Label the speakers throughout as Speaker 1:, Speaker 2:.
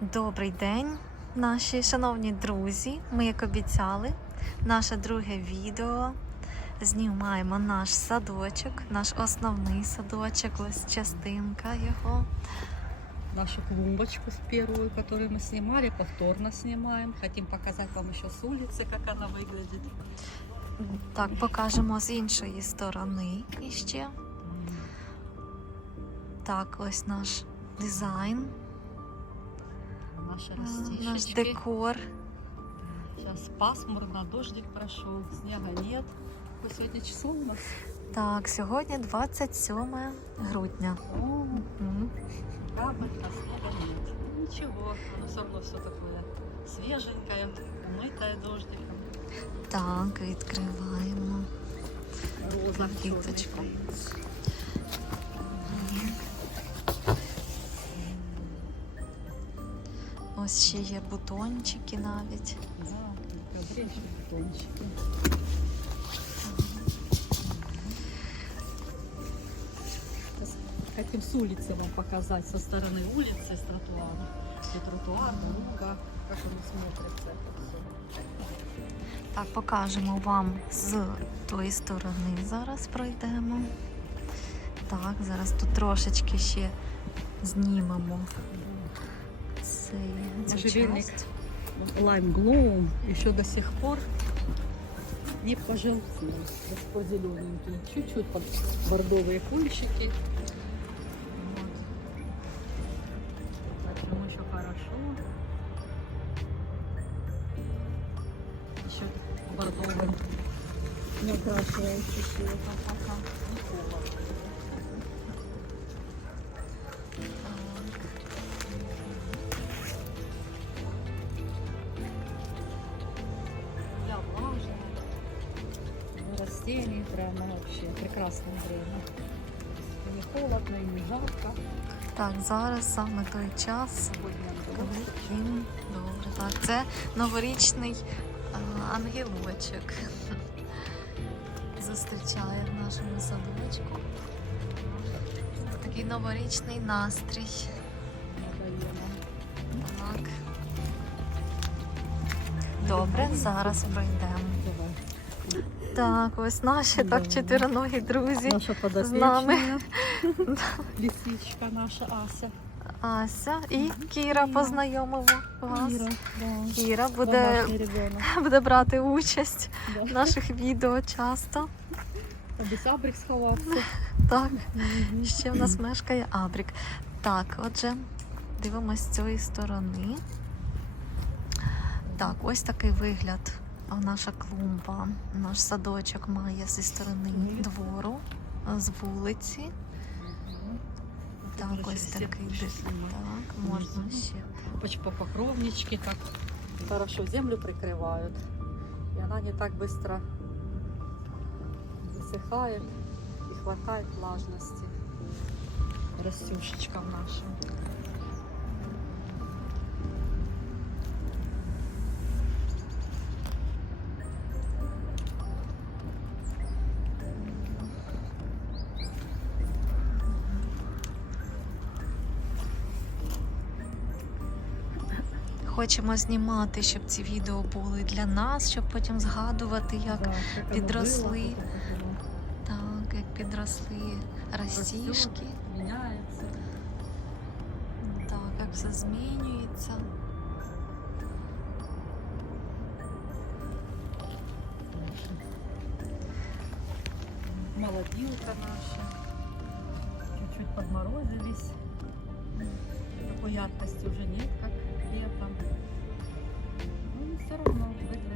Speaker 1: Добрий день, наші шановні друзі. Ми, як обіцяли, наше друге відео. Знімаємо наш садочок, наш основний садочок, ось частинка його.
Speaker 2: нашу клумбочку с первую, которую мы снимали, повторно снимаем. Хотим показать вам еще с улицы, как она выглядит.
Speaker 1: Так, покажемо з іншої сторони іще. Так, ось наш дизайн,
Speaker 2: Наши
Speaker 1: а, наш декор.
Speaker 2: Сейчас пасмурно, дождик прошел, снега нет. Какое сегодня число у нас?
Speaker 1: Так, сьогодні 27 грудня.
Speaker 2: О,
Speaker 1: Мгм.
Speaker 2: капель, а снега нет. Ничего, оно все равно все такое свеженькое, умытое дождиком.
Speaker 1: Так, відкриваємо.
Speaker 2: Роза
Speaker 1: Квіточку. Ось ще є бутончики навіть.
Speaker 2: Да, добрейшие бутончики. Сейчас Хотим с улицы вам показать, со стороны улицы, с тротуара. И тротуар, дорога, как оно смотрится. это всё.
Speaker 1: Так, покажемо вам з тої сторони. Зараз пройдемо. Так, зараз тут трошечки ще знімемо Цей, цю
Speaker 2: Можжевельник.
Speaker 1: часть.
Speaker 2: Лайм Глоум еще до сих пор не пожелтел. Вот зелененький. Чуть-чуть под бордовые кульчики. Вот. Ему еще хорошо. Еще бордовым. Не украшающий цветом пока. Не холодно. Прямо вообще прекрасное время. Не холодно, и не жарко.
Speaker 1: Так, зараз саме той час, коли їм добре. Так, це новорічний а, ангелочок. Зустрічає в нашому садочку. Такий новорічний настрій. Так. Добре, зараз пройдемо. Так, ось наші так чотириногі друзі.
Speaker 2: Наша
Speaker 1: нами.
Speaker 2: подопечная. Лисичка наша Ася.
Speaker 1: Ася і Кіра познайомимо вас.
Speaker 2: Да.
Speaker 1: Кіра буде, буде брати участь
Speaker 2: Да.
Speaker 1: в наших відео часто.
Speaker 2: Десь абрик сховався.
Speaker 1: Так, ще в нас мешкає Абрік. Так, отже, дивимось з цієї сторони. Так, ось такий вигляд а, Наша клумба, наш садочок має зі сторони
Speaker 2: Мгм.
Speaker 1: двору, а, з вулиці. Так,
Speaker 2: Уже
Speaker 1: ось
Speaker 2: через
Speaker 1: такий
Speaker 2: сетку
Speaker 1: вид.
Speaker 2: снимать.
Speaker 1: Так, можна
Speaker 2: Мгм.
Speaker 1: ще.
Speaker 2: Поч- по покровничке так хорошо землю прикрывают. И она не так быстро высыхает и хватает влажности растюшечкам нашим.
Speaker 1: Хочемо знімати, щоб ці відео були для нас, щоб потім згадувати, як підросли. так, як підросли.
Speaker 2: Растет.
Speaker 1: Так, як все змінюється.
Speaker 2: Молодилка наша. Чуть-чуть подморозились. Такой яркости уже нет, летом. Все равно выглядят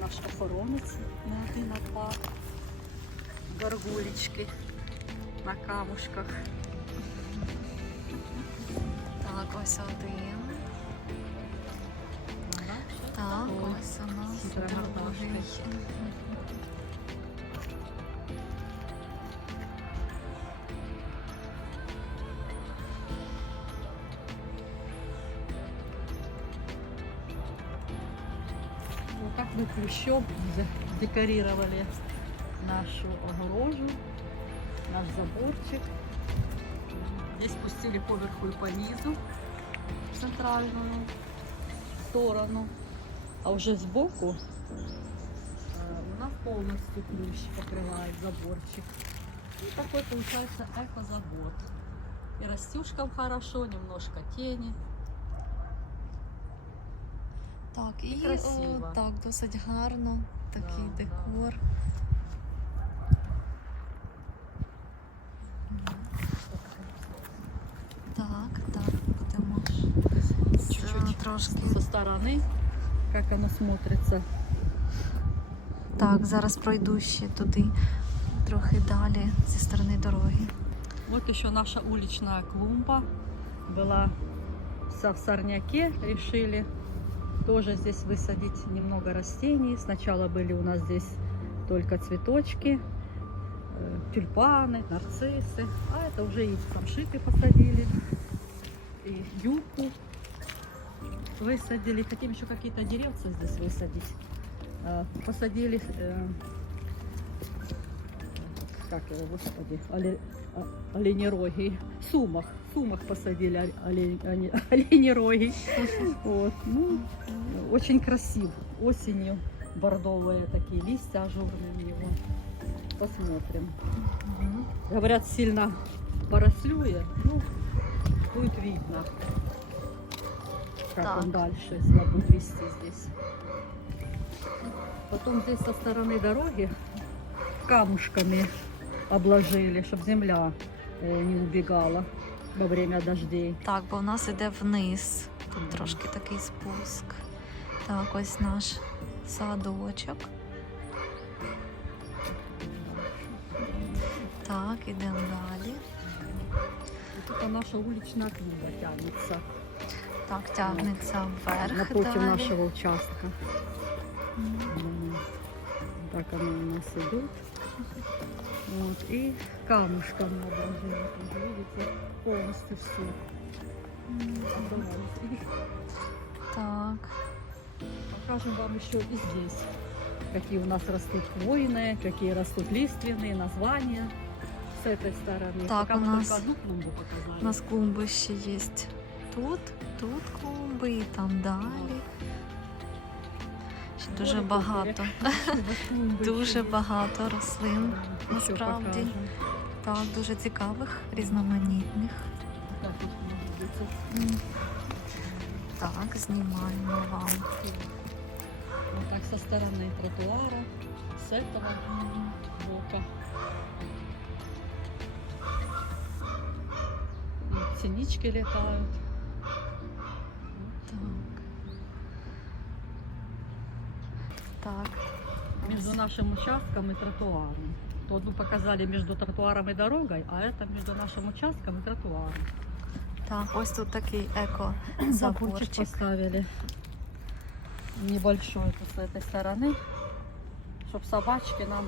Speaker 2: наш охоронець на один, на два горгулечки на камушках.
Speaker 1: Так, ось один. Так, ось у нас другий.
Speaker 2: Вот так мы плющом декорировали нашу огорожу, наш заборчик. Здесь пустили поверху и по низу в центральную сторону. А уже сбоку э, у нас полностью плющ покрывает заборчик. И такой получается эко-забор. И растюшкам хорошо, немножко тени.
Speaker 1: Так, і
Speaker 2: красиво.
Speaker 1: о, так, досить гарно. Такий
Speaker 2: Да, да.
Speaker 1: декор. Так, так, будемо
Speaker 2: Чуть-чуть
Speaker 1: трошки.
Speaker 2: со стороны, как оно смотрится.
Speaker 1: Так, зараз пройду ще туди, трохи далі, зі сторони дороги.
Speaker 2: Вот еще наша уличная клумба была вся в сорняке, решили тоже здесь высадить немного растений. Сначала были у нас здесь только цветочки, э, тюльпаны, нарциссы, а это уже и самшиты посадили, и юбку высадили. Хотим еще какие-то деревца здесь высадить. Э, Посадили, э, как его, господи, оле- о- оленероги, сумах, сумах посадили оле- олень- оле- оленероги. Вот, ну, очень красив. Осенью бордовые такие листья ажурные у него. Посмотрим.
Speaker 1: Мгм.
Speaker 2: Говорят, сильно порослюет. Ну, будет видно, как
Speaker 1: Так.
Speaker 2: он дальше себя будет вести здесь. Потом здесь со стороны дороги камушками обложили, чтобы земля э, не убегала во время дождей.
Speaker 1: Так, бо в нас іде вниз. Тут трошки такий спуск. Так, ось наш садочок. Так, ідемо далі.
Speaker 2: Тут наша уличная клумба тянется
Speaker 1: Так, тягнеться вверх.
Speaker 2: напротив
Speaker 1: далі.
Speaker 2: нашего участка.
Speaker 1: М,
Speaker 2: Так оно у нас идет. Вот, и камушками обложили, тоже, видите, полностью все.
Speaker 1: м, Так,
Speaker 2: Покажем вам еще и здесь, какие у нас растут хвойные, какие растут лиственные, названия с этой стороны.
Speaker 1: Так,
Speaker 2: Пока
Speaker 1: у
Speaker 2: мы
Speaker 1: нас-
Speaker 2: только одну клумбу показали.
Speaker 1: у нас клумби ще є тут, тут клумби і там далі. Ще дуже
Speaker 2: Ой,
Speaker 1: багато.
Speaker 2: Клумби
Speaker 1: Дуже
Speaker 2: ще
Speaker 1: багато рослин.
Speaker 2: є.
Speaker 1: насправді. Так, дуже цікавих, різноманітних.
Speaker 2: Так,
Speaker 1: знімаємо вам.
Speaker 2: Так со стороны тротуара, с этого бока. Синички летают.
Speaker 1: Так. Так.
Speaker 2: Между нашим участком и тротуаром. То одну показали между тротуаром и дорогой, а это между нашим участком и тротуаром.
Speaker 1: Так, ось тут такий еко
Speaker 2: Заборчик
Speaker 1: заборчик.
Speaker 2: поставили небольшой тут с этой стороны, чтобы собачки нам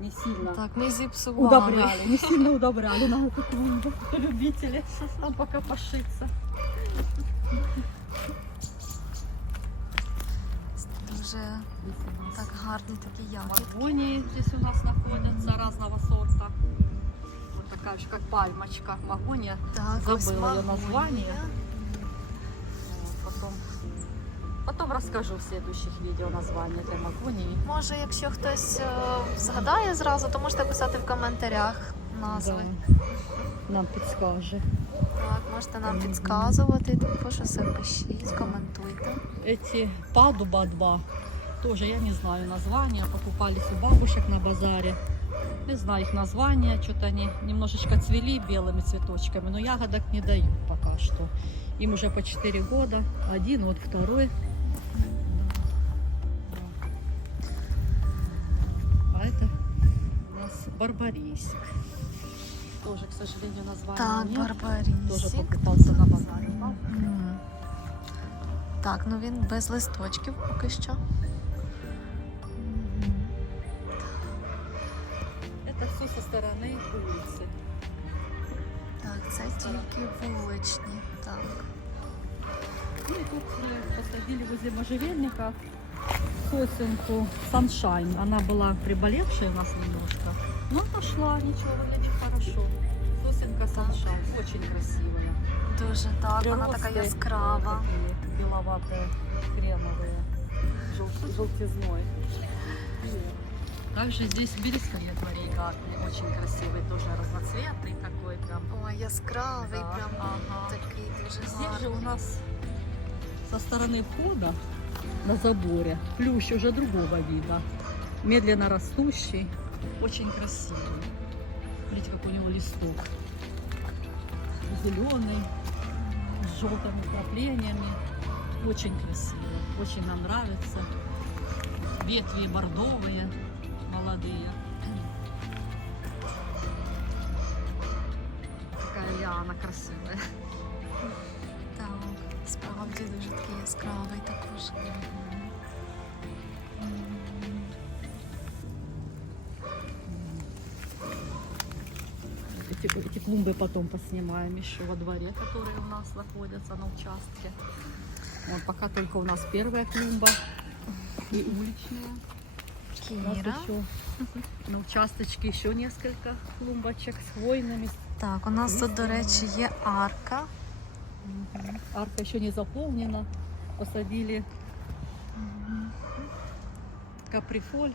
Speaker 2: не сильно
Speaker 1: Так, не
Speaker 2: удобряли, не сильно удобряли на эту клумбу. Любители там пока пошиться.
Speaker 1: Дуже так гарні такі ягідки.
Speaker 2: Магонии здесь у нас находятся разного сорта. Вот такая же, как пальмочка. Магония.
Speaker 1: Так,
Speaker 2: Забыла
Speaker 1: ось
Speaker 2: её
Speaker 1: магонія.
Speaker 2: название. Вот, Потом, потом расскажу в следующих видео название этой магонии.
Speaker 1: Може, якщо хтось е, згадає зразу, то можете писати в коментарях назви.
Speaker 2: Да. Нам подскажет.
Speaker 1: Так, можете нам
Speaker 2: Мгм.
Speaker 1: підказувати, також усе пишіть, коментуйте.
Speaker 2: Эти падуба 2, тоже я не знаю названия, покупались у бабушек на базаре. Не знаю их названия, что-то они немножечко цвели белыми цветочками, но ягодок не дают пока что. Им уже по 4 года, один, вот второй. А это у нас барбарисик. тоже, к сожалению, названия
Speaker 1: Так,
Speaker 2: нет. барбарінсік.
Speaker 1: Тоже
Speaker 2: попитався на
Speaker 1: базарі. Так, ну він без листочків поки що. Мгм.
Speaker 2: Это все со стороны улицы.
Speaker 1: Так, це тільки вуличні. Так.
Speaker 2: Ну и тут э, посадили возле можжевельника сосенку Sunshine. Она была приболевшая у нас немножко, но пошла, ничего, ничего хорошо. Сосенка Sunshine, очень красивая.
Speaker 1: Дуже так, вона така яскрава.
Speaker 2: кремовые, жел- желтизной. Также здесь берестовик варигатный, очень красивый, тоже разноцветный такой прям.
Speaker 1: Ой, яскравий,
Speaker 2: Да,
Speaker 1: прям
Speaker 2: ага.
Speaker 1: такий дуже
Speaker 2: Здесь же
Speaker 1: гарний.
Speaker 2: у нас со стороны входа на заборе плющ уже другого вида, медленно растущий, очень красивый. Смотрите, как у него листок. Зеленый, с желтыми краплениями. Очень красивый, очень нам нравится. Ветви бордовые, молодые. Такая лиана красивая.
Speaker 1: Так, справді дуже такий яскравий також.
Speaker 2: Эти, эти клумбы потом поснимаем еще во дворе, которые у нас находятся на участке. Вот пока только у нас первая клумба и уличная. У нас
Speaker 1: Кіра.
Speaker 2: еще на участочке еще несколько клумбочек с хвойными.
Speaker 1: Так, у нас тут, до речі, є арка.
Speaker 2: Арка еще не заполнена. Посадили каприфоль.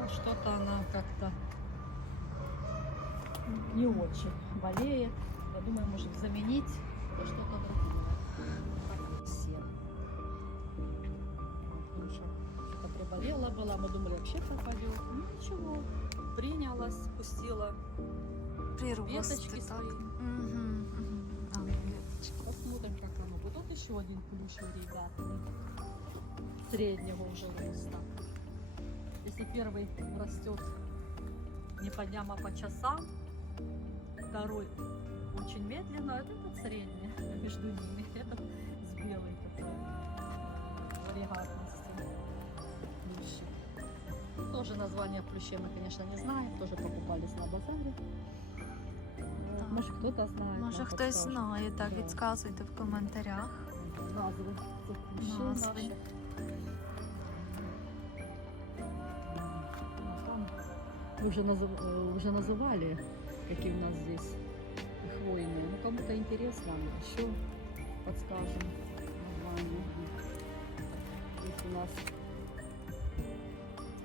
Speaker 2: Но что-то она как-то не очень болеет. Я думаю, может заменить что-то другое. Что-то приболела была, мы думали, вообще пропадет. Ну ничего, принялась, пустила.
Speaker 1: Прирости,
Speaker 2: Веточки свои.
Speaker 1: Угу, угу. А, веточки.
Speaker 2: Посмотрим, как оно будет. Вот еще один плюш варигатный. Среднего уже роста. Если первый растет не по дням, а по часам, второй очень медленно, а этот средний между ними. Это с белой такой варигатностью. Плющик. Тоже название плющей мы, конечно, не знаем. Тоже покупались на базаре.
Speaker 1: Так.
Speaker 2: Может, кто-то знает.
Speaker 1: Може
Speaker 2: нам
Speaker 1: хтось
Speaker 2: подскажет.
Speaker 1: знає, так,
Speaker 2: Да.
Speaker 1: відказуйте в коментарях.
Speaker 2: Назви
Speaker 1: Назви.
Speaker 2: наших. Там мы уже, назыв- э, уже называли, какие у нас здесь хвойные. Ну, кому-то интересно, еще подскажем название. Здесь у нас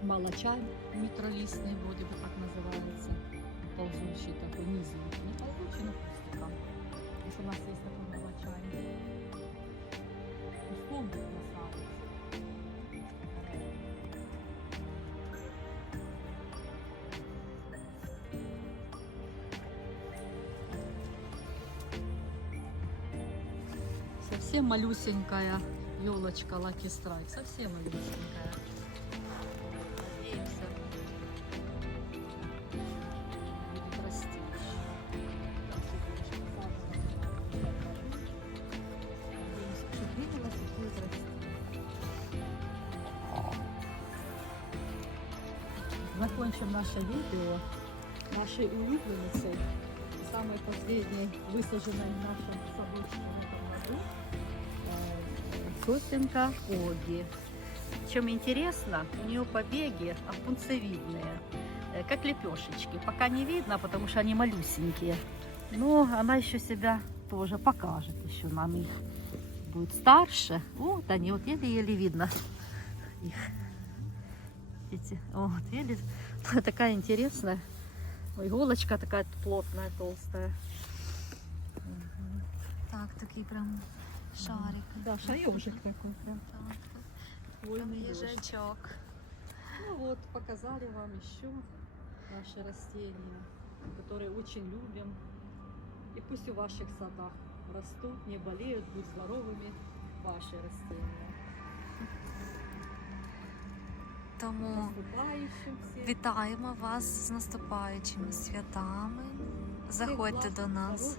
Speaker 2: молочай микролистный, вроде бы так называется. Ползучий такой, низкий. Не ползучий, но кустиком. Здесь у нас есть такой молочай. Куском Совсем малюсенькая елочка Lucky Strike. Совсем малюсенькая. Закончим наше видео нашей улюбленницей, самой последней высаженной в нашем садочке в этом году, сосенка Оги. Чем интересно, у нее побеги опунцевидные, э, как лепешечки. Пока не видно, потому что они малюсенькие. Но она еще себя тоже покажет еще нам их. Будет старше. Вот они, вот еле-еле видно их. Видите? Вот, видите? Такая интересная. Ой, Иголочка такая плотная, толстая.
Speaker 1: Так, такий прям шарик.
Speaker 2: Да, шаёжик такой прям.
Speaker 1: Так, там
Speaker 2: Хвойный дождь.
Speaker 1: їжачок.
Speaker 2: Ну вот, показали вам еще наши растения, которые очень любим. И пусть в ваших садах растут, не болеют, будь здоровыми ваши растения.
Speaker 1: Тому
Speaker 2: Наступающим всем.
Speaker 1: вітаємо вас з наступаючими святами.
Speaker 2: Всех
Speaker 1: Заходьте
Speaker 2: благ,
Speaker 1: до нас.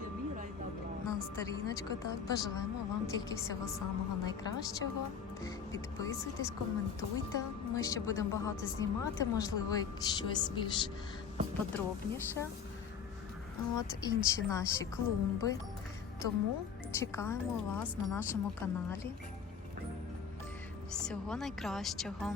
Speaker 1: на сторіночку. Так, бажаємо вам тільки всього самого найкращого. Підписуйтесь, коментуйте. Ми ще будемо багато знімати, можливо, щось більш подробніше. От інші наші клумби. Тому чекаємо вас на нашому каналі. Всього найкращого.